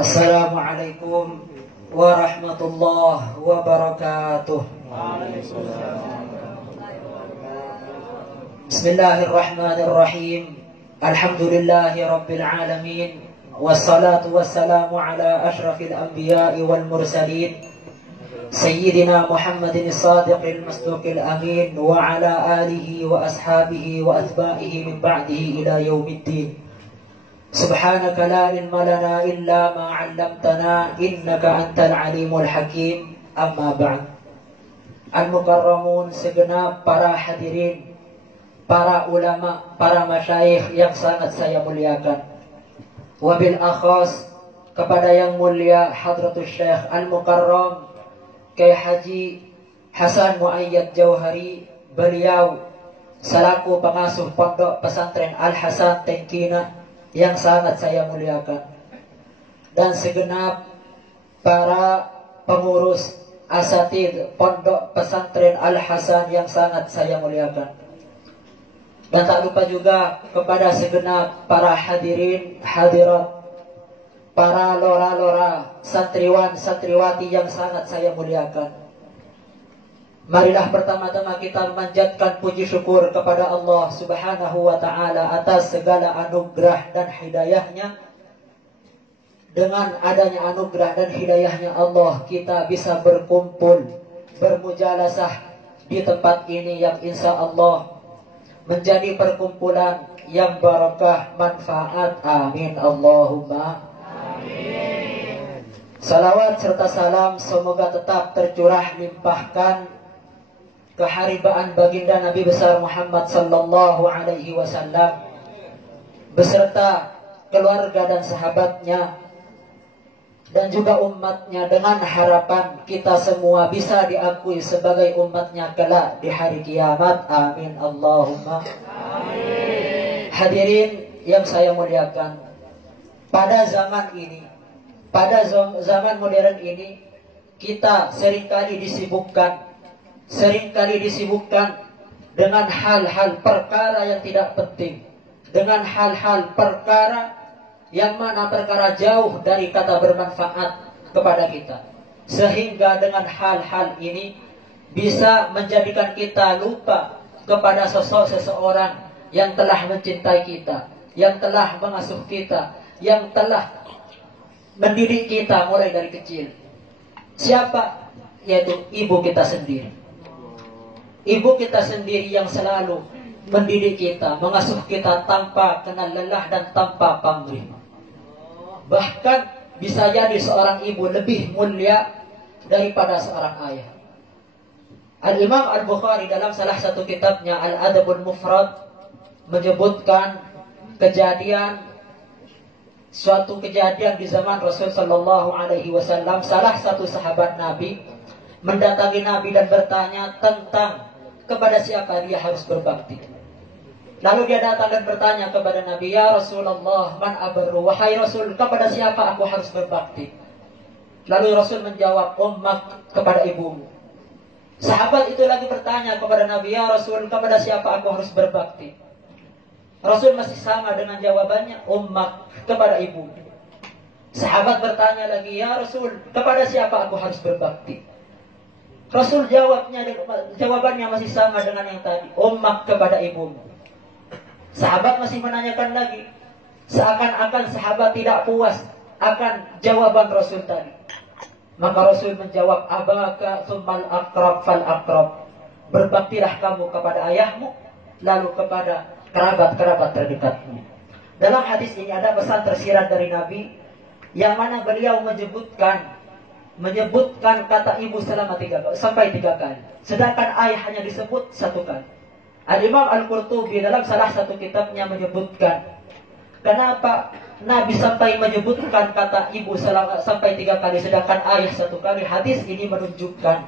Assalamualaikum warahmatullahi wabarakatuh. Bismillahirrahmanirrahim. Alhamdulillahi rabbil alamin. Wassalatu wassalamu ala ashrafil anbiya'i wal mursalin Sayyidina Muhammadin as-sadiqil masduqil amin wa ala alihi wa ashabihi wa atba'ihi min ba'dihi ila yaumiddin. Subhanaka la ilma lana illa ma 'allamtana innaka antal alimul hakim. Amma ba'd. Al-mukarramun, segenap para hadirin, para ulama, para masyayikh yang sangat saya muliakan. Wabil akhas kepada yang mulia Hadratus Syekh Al-Mukarram Kyai Haji Hasan Muayyad Jauhari, beliau selaku pengasuh pondok pesantren Al-Hasan Tengkina yang sangat saya muliakan, dan segenap para pengurus asatid pondok pesantren Al-Hasan yang sangat saya muliakan. Dan tak lupa juga kepada segenap para hadirin hadirat, para lora-lora, santriwan santriwati yang sangat saya muliakan. Marilah pertama-tama kita memanjatkan puji syukur kepada Allah Subhanahu wa ta'ala atas segala anugerah dan hidayahnya. Dengan adanya anugerah dan hidayahnya Allah, kita bisa berkumpul, bermujalasah di tempat ini yang insya Allah menjadi perkumpulan yang barakah manfaat. Amin Allahumma amin. Salawat serta salam semoga tetap tercurah limpahkan keharibaan baginda Nabi besar Muhammad sallallahu alaihi wasallam beserta keluarga dan sahabatnya dan juga umatnya, dengan harapan kita semua bisa diakui sebagai umatnya kelak di hari kiamat. Amin Allahumma amin. Hadirin yang saya muliakan, pada zaman ini, pada zaman modern ini, kita seringkali disibukkan dengan hal-hal perkara yang tidak penting, dengan hal-hal perkara yang mana perkara jauh dari kata bermanfaat kepada kita, sehingga dengan hal-hal ini bisa menjadikan kita lupa kepada sosok seseorang yang telah mencintai kita, yang telah mengasuh kita, yang telah mendidik kita mulai dari kecil. Siapa? Yaitu ibu kita sendiri. Ibu kita sendiri yang selalu mendidik kita, mengasuh kita tanpa kenal lelah dan tanpa pamrih. Bahkan bisa jadi seorang ibu lebih mulia daripada seorang ayah. Al-Imam Al-Bukhari dalam salah satu kitabnya Al-Adabul Mufrad menyebutkan suatu kejadian di zaman Rasul sallallahu alaihi wasallam. Salah satu sahabat Nabi mendatangi Nabi dan bertanya tentang kepada siapa dia harus berbakti. Lalu dia datang dan bertanya kepada Nabi, "Ya Rasulullah, man abarru?" Wahai Rasul, kepada siapa aku harus berbakti? Lalu Rasul menjawab, "Ummak," kepada ibumu. Sahabat itu lagi bertanya kepada Nabi, "Ya Rasul, kepada siapa aku harus berbakti?" Rasul masih sama dengan jawabannya, "Ummak," kepada ibu. Sahabat bertanya lagi, "Ya Rasul, kepada siapa aku harus berbakti?" Rasul jawabannya masih sama dengan yang tadi, "Ummak," kepada ibumu. Sahabat masih menanyakan lagi, seakan-akan sahabat tidak puas akan jawaban Rasul tadi. Maka Rasul menjawab, "Abaka tsummal aqrab fal aqrab." Berbaktilah kamu kepada ayahmu, lalu kepada kerabat-kerabat terdekatmu. Dalam hadis ini ada pesan tersirat dari Nabi, yang mana beliau menyebutkan kata ibu selama 3 kali, sedangkan ayah hanya disebut 1 kali. Al-Imam Al-Qurtubi dalam salah satu kitabnya menyebutkan kenapa Nabi sampai menyebutkan kata ibu sampai 3 kali sedangkan ayah 1 kali. Hadis ini menunjukkan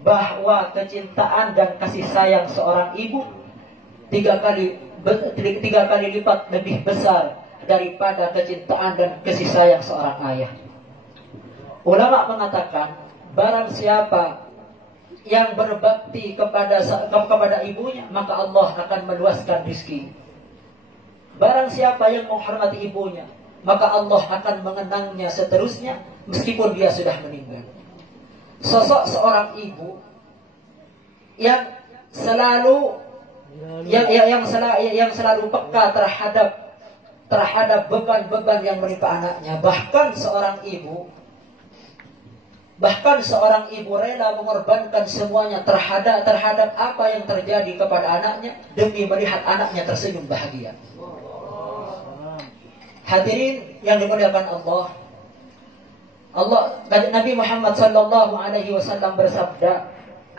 bahwa kecintaan dan kasih sayang seorang ibu 3 kali lipat lebih besar daripada kecintaan dan kasih sayang seorang ayah. Ulama mengatakan, barang siapa yang berbakti kepada ibunya, maka Allah akan meluaskan rizki. Barang siapa yang menghormati ibunya, maka Allah akan mengenangnya seterusnya meskipun dia sudah meninggal. Sosok seorang ibu yang selalu yang selalu peka terhadap beban-beban yang menimpa anaknya. Bahkan seorang ibu rela mengorbankan semuanya terhadap apa yang terjadi kepada anaknya demi melihat anaknya tersenyum bahagia. Hadirin yang dimuliakan Allah, Nabi Muhammad sallallahu alaihi wasallam bersabda,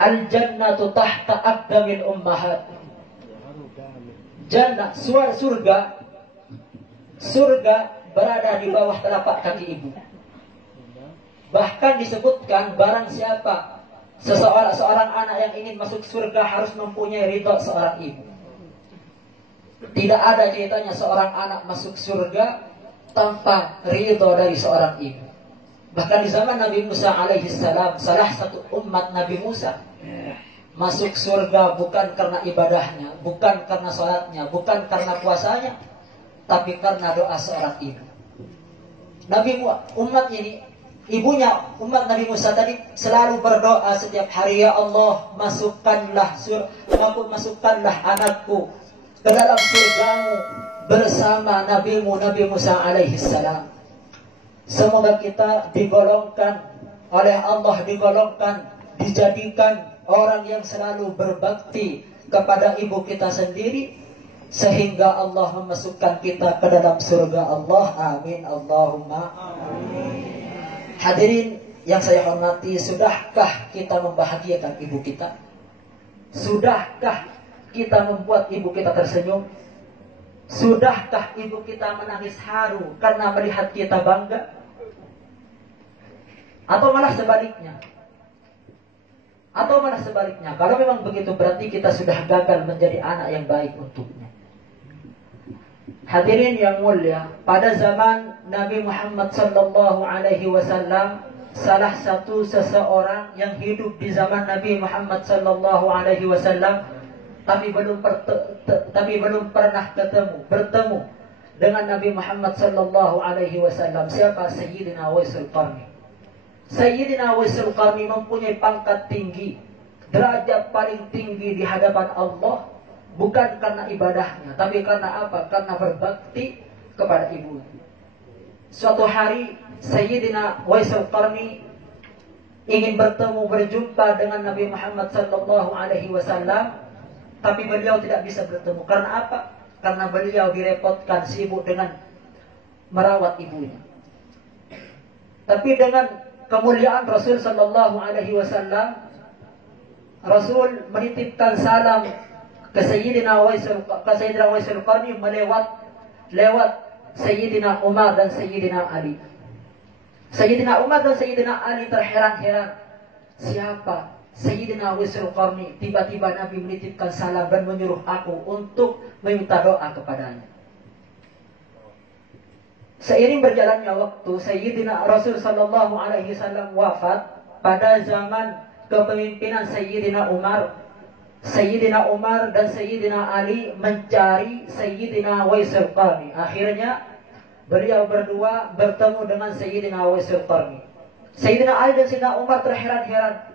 "Al-jannatu tahta aqdamil ummahat." Jannah, surga berada di bawah telapak kaki ibu. Bahkan disebutkan barang siapa seorang anak yang ingin masuk surga harus mempunyai ridha seorang ibu. Tidak ada ceritanya seorang anak masuk surga tanpa ridha dari seorang ibu. Bahkan di zaman Nabi Musa alaihi salam, salah satu umat Nabi Musa masuk surga bukan karena ibadahnya, bukan karena salatnya, bukan karena puasanya, tapi karena doa seorang ibu. Umat Nabi Musa tadi selalu berdoa setiap hari, ya Allah, masukkanlah anakku ke dalam surgamu bersama nabimu Nabi Musa alaihi salam. Semoga kita digolongkan oleh Allah, dijadikan orang yang selalu berbakti kepada ibu kita sendiri, sehingga Allah memasukkan kita ke dalam surga Allah. Amin Allahumma amin. Hadirin yang saya hormati, sudahkah kita membahagiakan ibu kita? Sudahkah kita membuat ibu kita tersenyum? Sudahkah ibu kita menangis haru karena melihat kita bangga? Atau malah sebaliknya? Kalau memang begitu, berarti kita sudah gagal menjadi anak yang baik untuknya. Hadirin yang mulia, pada zaman Nabi Muhammad sallallahu alaihi wasallam, salah satu seseorang yang hidup di zaman Nabi Muhammad sallallahu alaihi wasallam tapi belum pernah bertemu dengan Nabi Muhammad sallallahu alaihi wasallam. Siapa? Sayyidina Uwaisul Qarni. Sayyidina Uwaisul Qarni mempunyai pangkat tinggi, derajat paling tinggi di hadapan Allah, bukan karena ibadahnya, tapi karena apa? Karena berbakti kepada ibunya. Suatu hari Sayyidina Uwaisul Qarni ingin berjumpa dengan Nabi Muhammad sallallahu alaihi wasallam, tapi beliau tidak bisa bertemu. Karena apa? Karena beliau direpotkan, sibuk dengan merawat ibunya. Tapi dengan kemuliaan Rasul sallallahu alaihi wasallam, Rasul menitipkan salam ke Sayyidina Uwaisul Qarni lewat Sayyidina Umar dan Sayyidina Ali. Sayyidina Umar dan Sayyidina Ali terheran-heran, siapa Sayyidina Uwaisul Qarni? Tiba-tiba Nabi menitipkan salam dan menyuruh aku untuk meminta doa kepadanya. Seiring berjalannya waktu, Sayyidina Rasul sallallahu alaihi wasallam wafat pada zaman kepemimpinan Sayyidina Umar. Sayyidina Umar dan Sayyidina Ali mencari Sayyidina Uwaisul Qarni. Akhirnya beliau berdua bertemu dengan Sayyidina Uwaisul Qarni. Sayyidina Ali dan Sayyidina Umar terheran-heran,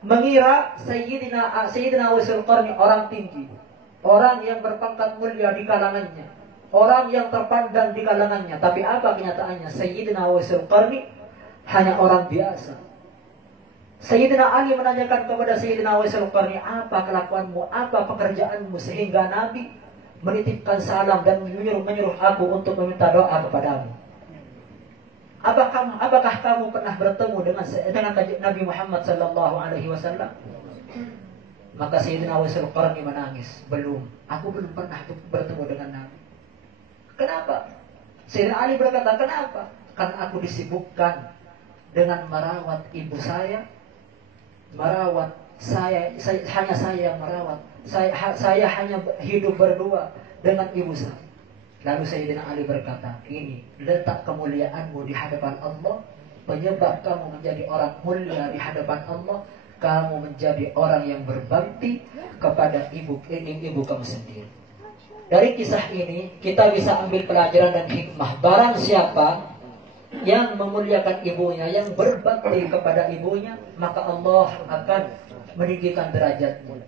mengira Sayyidina Uwaisul Qarni orang tinggi, orang yang berpangkat mulia di kalangannya, orang yang terpandang di kalangannya. Tapi apa kenyataannya? Sayyidina Uwaisul Qarni hanya orang biasa. Sayyidina Ali menanyakan kepada Sayyidina Uwaisul Qarni, apa kelakuanmu, apa pekerjaanmu, sehingga Nabi menitipkan salam dan menyuruh aku untuk meminta doa kepadamu. Apakah kamu pernah bertemu dengan Nabi Muhammad sallallahu alaihi wasallam? Maka Sayyidina Uwaisul Qarni menangis, aku belum pernah bertemu dengan Nabi. Kenapa? Sayyidina Ali berkata, kenapa? Karena aku disibukkan dengan merawat ibu saya, hanya saya yang merawat. Saya hanya hidup berdua dengan ibu saya. Lalu Sayyidina Ali berkata, ini letak kemuliaanmu di hadapan Allah, penyebab kamu menjadi orang mulia di hadapan Allah. Kamu menjadi orang yang berbakti kepada ibu kamu sendiri. Dari kisah ini kita bisa ambil pelajaran dan hikmah. Barang siapa yang memuliakan ibunya, yang berbakti kepada ibunya, maka Allah akan meninggikan derajatnya.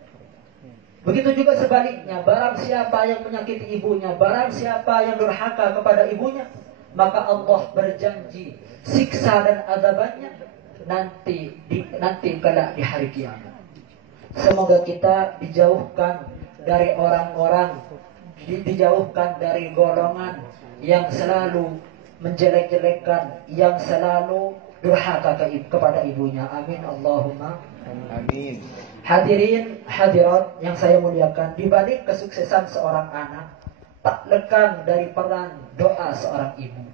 Begitu juga sebaliknya, barang siapa yang menyakiti ibunya, barang siapa yang durhaka kepada ibunya, maka Allah berjanji siksa dan azabannya nanti kelak di hari kiamat. Semoga kita dijauhkan dari orang-orang, dijauhkan dari golongan yang selalu menjelek-jelekkan, yang selalu durhaka kepada ibunya. Amin Allahumma amin. Hadirin hadirat yang saya muliakan, di balik kesuksesan seorang anak tak lekang dari peran doa seorang ibu.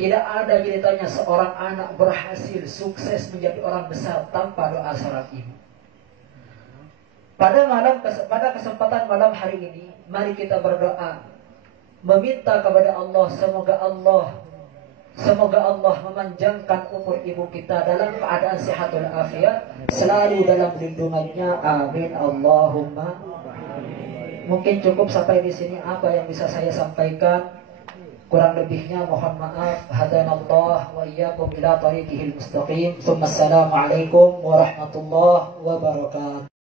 Tidak ada ceritanya seorang anak berhasil sukses menjadi orang besar tanpa doa seorang ibu. Pada kesempatan malam hari ini, mari kita berdoa, meminta kepada Allah, semoga Allah memanjangkan umur ibu kita dalam keadaan sehat dan afiat, selalu dalam lindungannya. Amin Allahumma. Mungkin cukup sampai di sini apa yang bisa saya sampaikan. Kurang lebihnya mohon maaf. Hadanallah wa iyyakum ila tariqihil mustaqim. Assalamualaikum warahmatullahi wabarakatuh.